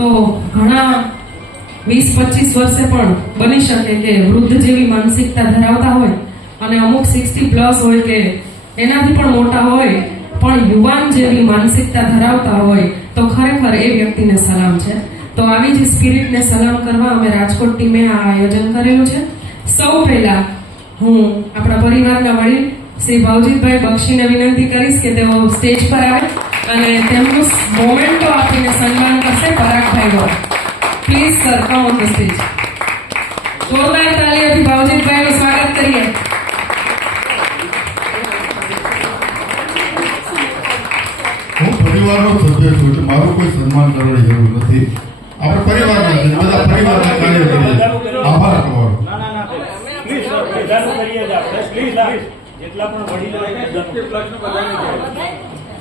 તો ઘણા 20-25 વર્ષે પણ બની શકે કે વૃદ્ધ જેવી માનસિકતા ધરાવતા હોય અને અમુક 60+ હોય કે એનાથી પણ મોટા હોય પણ યુવાન જેવી માનસિકતા ધરાવતા હોય તો ખરેખર એ વ્યક્તિને સલામ છે. તો આવી જ સ્પિરિટને સલામ કરવા અમે રાજકોટ ટીમે આ આયોજન કરેલું છે. સૌ પહેલા હું આપણા પરિવારના વડીલ શ્રી ભાવજીતભાઈ બક્ષીને વિનંતી કરીશ કે તેઓ સ્ટેજ પર આવે અને તેમનું મોમેન્ટો આપીને સન્માન કરશે. પરાગભાઈ Gor, please sir come on the stage. જોરદાર તાળીઓથી ભાવજીતભાઈનું સ્વાગત કરીએ. હું પરિવારનો સભ્ય છું એટલે મારું કોઈ સન્માન કરવાની જરૂર નથી. આપણે પરિવારના છીએ, બધા પરિવારના કાર્ય કરીએ. આભાર તમારો. જેટલા પણ વડીલો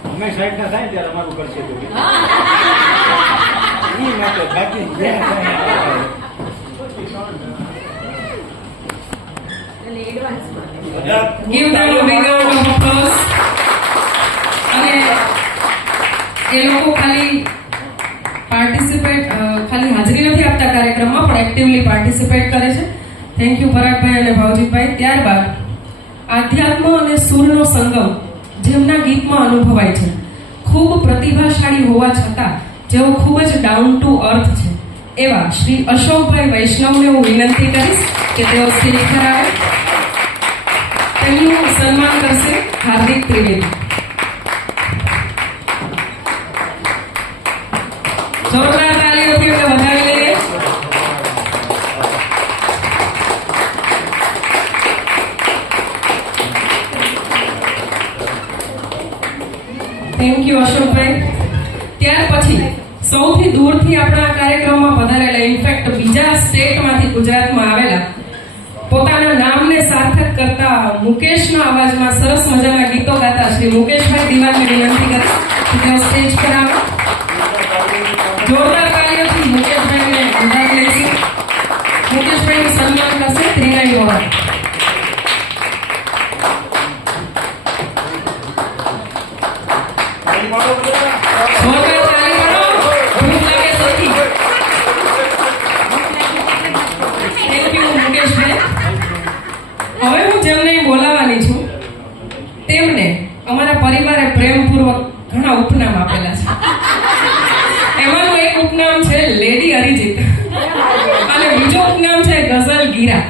અમે સાઈડ ના થાય ત્યારે અમારું કરશે Give them a big round of applause. અને એ લોકો ખાલી હાજરી નથી આપતા કાર્યક્રમમાં પણ એક્ટિવલી પાર્ટિસિપેટ કરે છે. થેન્ક યુ પરાગભાઈ અને ભાવજીતભાઈ. ત્યારબાદ આધ્યાત્મ અને સૂરનો સંગમ જેમના ગીતમાં અનુભવાય છે, ખૂબ પ્રતિભાશાળી હોવા છતાં જેઓ ખૂબ જ ડાઉન ટુ અર્થ છે એવા શ્રી અશોકભાઈ વૈષ્ણવને હું વિનંતી કરીશ કે તેઓ સ્ટેજ પર આવે. તેમનું સન્માન કરશે હાર્દિક ત્રિવેદી. જોરદાર તાળીઓથી આપણે વધાવી લઈએ. થેન્ક યુ અશોકભાઈ. ત્યાર પછી સૌથી દૂરથી આપણા કાર્યક્રમમાં પધારેલા, ઇનફેક્ટ બીજા સ્ટેટમાંથી ગુજરાતમાં આવેલા, પોતાના નામને સાર્થક કરતા મુકેશના અવાજમાં સરસ મજાના ગીતો ગાતા શ્રી મુકેશભાઈ દિવાનને વિનંતી કરે કે તેઓ સ્ટેજ પર આવે. જોરદાર તાળીઓથી મુકેશભાઈને વધાવી લઈશું. મુકેશભાઈનું સન્માન કરશે ત્રિનાઈ ગોવા. હવે હું જેમને બોલાવવાની છું તેમને અમારા પરિવારે પ્રેમપૂર્વક ઘણા ઉપનામ આપેલા છે. એમાંનું એક ઉપનામ છે લેડી અરિજીત અને બીજો ઉપનામ છે ગઝલ ગીરા.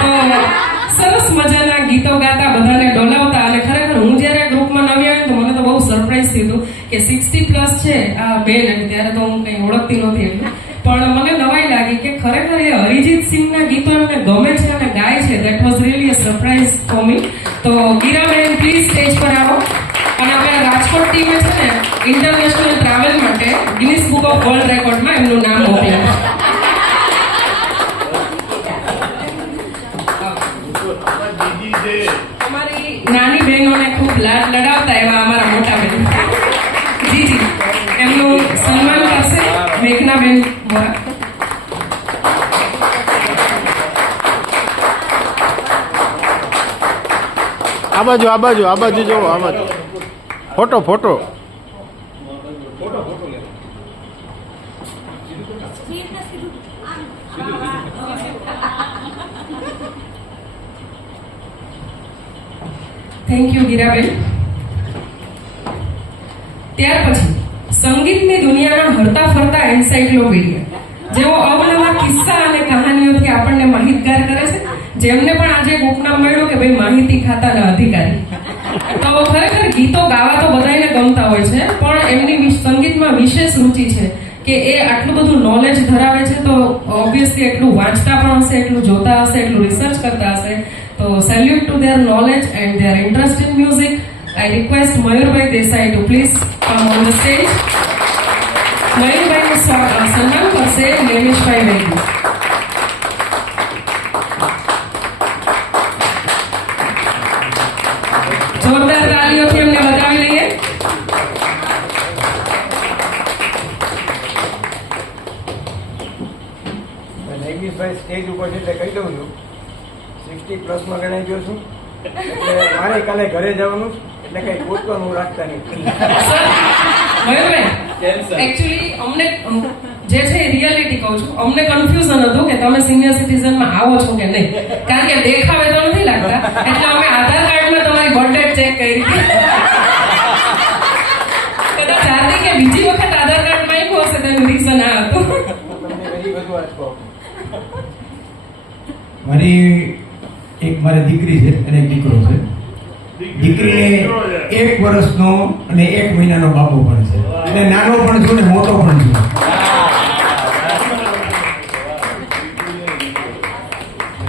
તો સરસ મજાના ગીતો ગાતા, બધાને ડોલાવતા. અને ખરેખર હું જ્યારે ગ્રુપમાં નવી આવી તો મને તો બહુ સરપ્રાઈઝ થયું કે 60+ છે આ બેન. ત્યારે તો હું કંઈ ઓળખતી નહોતી એટલું, પણ મને નવાઈ લાગી કે ખરેખર એ અરિજીત સિંહના ગીતો એમને ગમે છે અને ગાય છે. That was really a surprise for me. તો ગીરાબેન પ્લીઝ સ્ટેજ પર આવો. અને આપણે રાજકોટ ટીમે છે ને ઇન્ટરનેશનલ ટ્રાવેલ માટે ગિનિસ બુક ઓફ વર્લ્ડ રેકોર્ડમાં એમનું નામ મોકલ્યા. અમારી નાની બહેનોને ખૂબ લાડ લડાવતા એવા અમારા મોટા બહેન જી એમનું સન્માન કરશે મેઘનાબેન મોરા. આ બાજુ જોવો, આ બાજુ ફોટો થેન્ક યુ ગીરાબેન. ત્યાર પછી સંગીતની દુનિયાના હરતા ફરતા એન્સાઇક્લોપીડિયા, જેઓ અવનવા કિસ્સા અને કહાનીઓથી આપણને માહિતગાર કરે છે, જેમને પણ આજે એક ઉપનામ મળ્યું કે ભાઈ માહિતી ખાતાના અધિકારી. તો ખરેખર ગીતો ગાવા તો બધાને ગમતા હોય છે, પણ એમની સંગીતમાં વિશેષ રુચિ છે કે એ આટલું બધું નોલેજ ધરાવે છે. તો ઓબ્વિયસલી એટલું વાંચતા પણ હશે, એટલું જોતા હશે, એટલું રિસર્ચ કરતા હશે. તો salute to their knowledge and their interest in music. I request Mayurભાઈ Desai to please come on the stage. મયુરભાઈનું સન્માન કરશે લેમિશભાઈ વૈદ્ય. જોરદાર તાળીઓથી એમને વધાવી લઈએ. લેમિશભાઈ સ્ટેજ ઉપર છે એટલે કહી દઉં છું, 60+ ગણાઈ ગયો છું એટલે મારે કાલે ઘરે જવાનું, એટલે કઈ ગોતવાનું રાખતા નહીં. મયુરભાઈ, એકચ્યુઅલી અમને જે છે એ રિયાલિટી કહું છું. અમને કન્ફ્યુઝન હતું કે તમે સિનિયર સિટીઝનમાં આવો છો કે નહીં, કારણ કે દેખાવે તો નથી લાગતા, એટલે અમે આધાર કાર્ડમાં તમારી બર્થ ચેક કરી. કદાચ હાર્દિક કે બીજી વખત આધાર કાર્ડ માંગ્યું હશે તેનું રીઝન આ હતું. તમને હજી બધું વાત કહું. મારી દીકરી છે અને એક દીકરો છે. દીકરીને 1 વર્ષનો અને 1 મહિનાનો બાબો પણ છે, અને નાનો પણ છું ને મોટો પણ છું.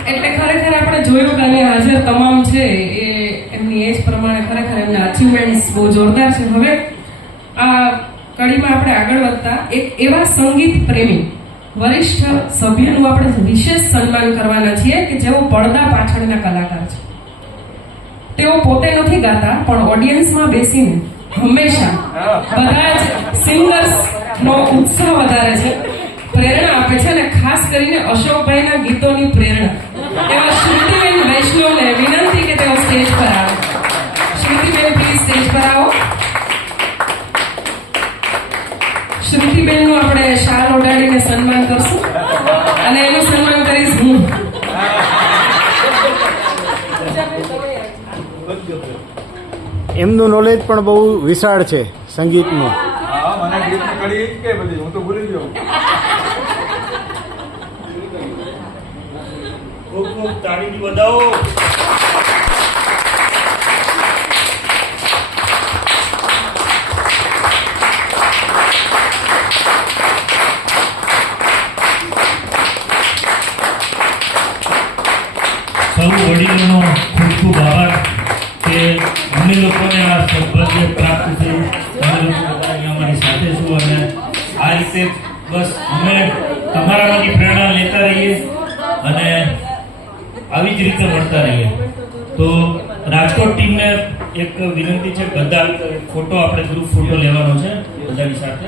એટલે ખરેખર આપણે જોયું કે અહીંયા હાજર તમામ છે એ એમની એજ પ્રમાણે ખરેખર એમના અચીવમેન્ટ્સ બહુ જોરદાર છે. હવે આ કડીમાં આપણે આગળ વધતા એક એવા સંગીત પ્રેમી વરિષ્ઠ સભ્યનું આપણે વિશેષ સન્માન કરવાના છીએ કે જેઓ પડદા પાછળના કલાકાર છે. તેઓ પોતે નથી ગાતા, પણ ઓડિયન્સમાં બેસીને હંમેશા બધા જ સિંગર્સનો ઉત્સાહ વધારે છે, પ્રેરણા આપે છે, અને ખાસ કરીને અશોકભાઈના ગીતોની પ્રેરણા એવા શ્રુતિબેન વૈષ્ણવને વિનંતી કે તેઓ સ્ટેજ પર આવે. શ્રુતિબેન પ્લીઝ સ્ટેજ પર આવો. શ્રુતિબેનનું આપણે શાલ ઓઢાડીને સન્માન કરશું, અને એનું સન્માન કરીશ હું. એમનું નોલેજ પણ બહુ વિશાળ છે સંગીતનું. હા, મને ગીતની કડી જ કે બધી, હું તો ભૂલી ગયો. ખૂબ ખૂબ તાળીથી વધાવો. સૌ વડીલોનો ખૂબ ખૂબ આભાર કે અમને લોકોને આ સૌભાગ્ય પ્રાપ્ત થયું. અમે લોકો બધા અહીંયા અમારી સાથે છું, અને આ રીતે બસ અમે તમારામાંથી પ્રેરણા લેતા રહીએ અને આવી જ રીતે મળતા રહીએ. તો રાજકોટ ટીમને એક વિનંતી છે, બધા ફોટો આપણે ગ્રુપ ફોટો લેવાનો છે બધાની સાથે.